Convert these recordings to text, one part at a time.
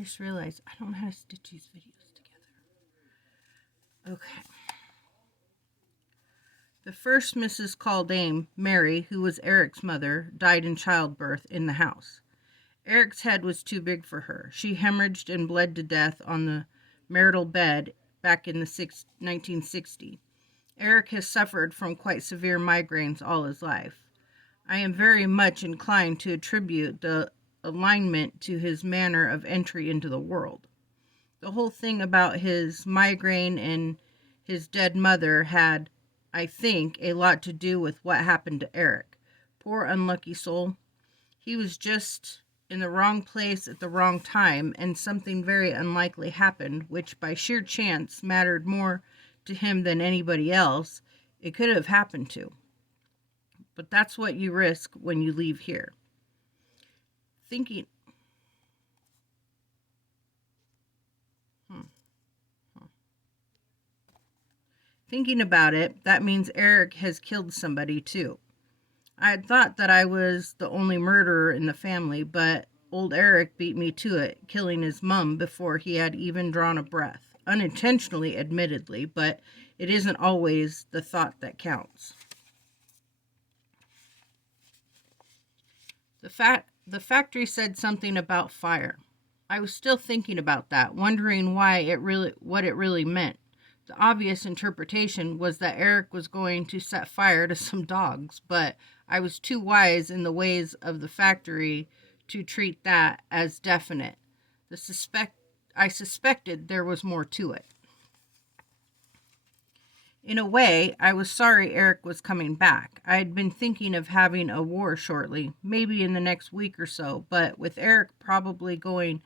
I just realized I don't know how to stitch these videos together. Okay. The first Mrs. Caldame, Mary, who was Eric's mother, died in childbirth in the house. Eric's head was too big for her. She hemorrhaged and bled to death on the marital bed back in the 1960. Eric has suffered from quite severe migraines all his life. I am very much inclined to attribute the alignment to his manner of entry into the world. The whole thing about his migraine and his dead mother had, I think, a lot to do with what happened to Eric. Poor unlucky soul. He was just in the wrong place at the wrong time, and something very unlikely happened, which by sheer chance mattered more to him than anybody else it could have happened to. But that's what you risk when you leave here. Thinking about it, that means Eric has killed somebody too. I had thought that I was the only murderer in the family, but old Eric beat me to it, killing his mum before he had even drawn a breath. Unintentionally, admittedly, but it isn't always the thought that counts. The factory said something about fire. I was still thinking about that, wondering what it really meant. The obvious interpretation was that Eric was going to set fire to some dogs, but I was too wise in the ways of the factory to treat that as definite. I suspected there was more to it. In a way, I was sorry Eric was coming back. I had been thinking of having a war shortly, maybe in the next week or so, but with Eric probably going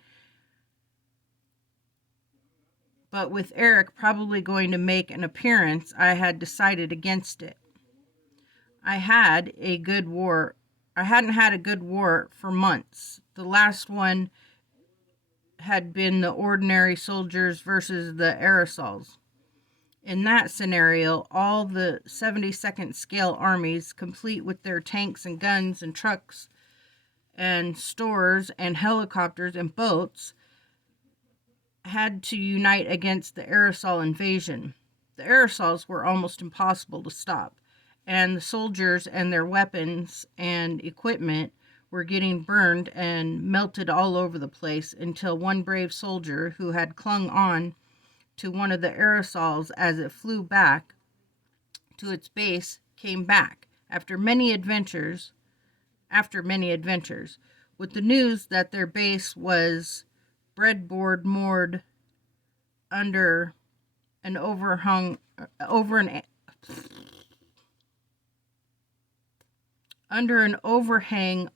to make an appearance, I had decided against it. I hadn't had a good war for months. The last one had been the ordinary soldiers versus the aerosols. In that scenario, all the 72nd scale armies, complete with their tanks and guns and trucks and stores and helicopters and boats, had to unite against the aerosol invasion. The aerosols were almost impossible to stop, and the soldiers and their weapons and equipment were getting burned and melted all over the place until one brave soldier who had clung on to one of the aerosols as it flew back to its base came back after many adventures with the news that their base was breadboard moored under an overhang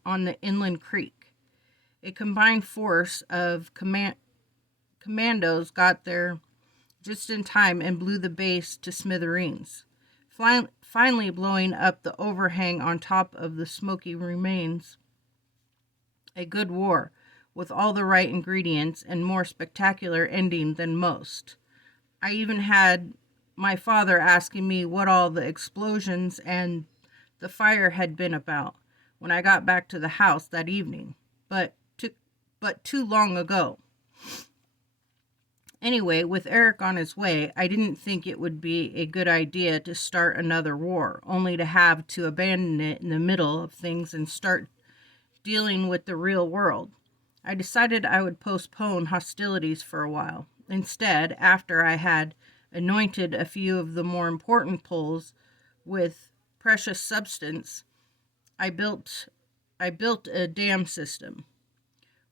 on the inland creek. A combined force of commandos got there just in time and blew the base to smithereens, finally blowing up the overhang on top of the smoky remains. A good war, with all the right ingredients and more spectacular ending than most. I even had my father asking me what all the explosions and the fire had been about when I got back to the house that evening, but too long ago. Anyway, with Eric on his way, I didn't think it would be a good idea to start another war, only to have to abandon it in the middle of things and start dealing with the real world. I decided I would postpone hostilities for a while. Instead, after I had anointed a few of the more important poles with precious substance, I built a dam system.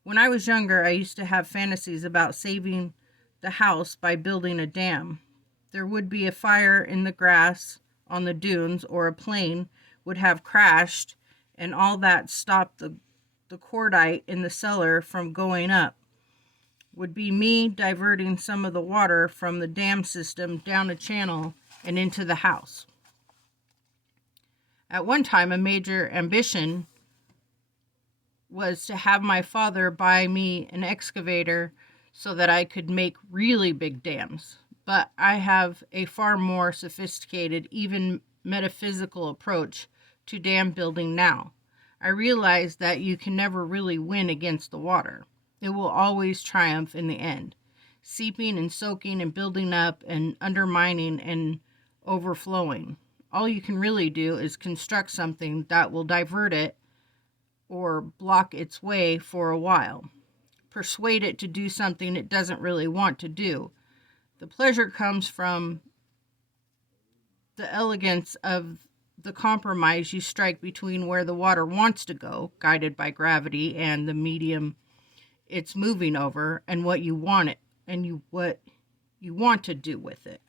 When I was younger, I used to have fantasies about saving the house by building a dam. There would be a fire in the grass on the dunes, or a plane would have crashed, and all that stopped the cordite in the cellar from going up would be me diverting some of the water from the dam system down a channel and into the house. At one time, a major ambition was to have my father buy me an excavator so that I could make really big dams. But I have a far more sophisticated, even metaphysical approach to dam building now. I realize that you can never really win against the water. It will always triumph in the end, seeping and soaking and building up and undermining and overflowing. All you can really do is construct something that will divert it or block its way for a while. Persuade it to do something it doesn't really want to do. The pleasure comes from the elegance of the compromise you strike between where the water wants to go, guided by gravity, and the medium it's moving over, and what you want to do with it.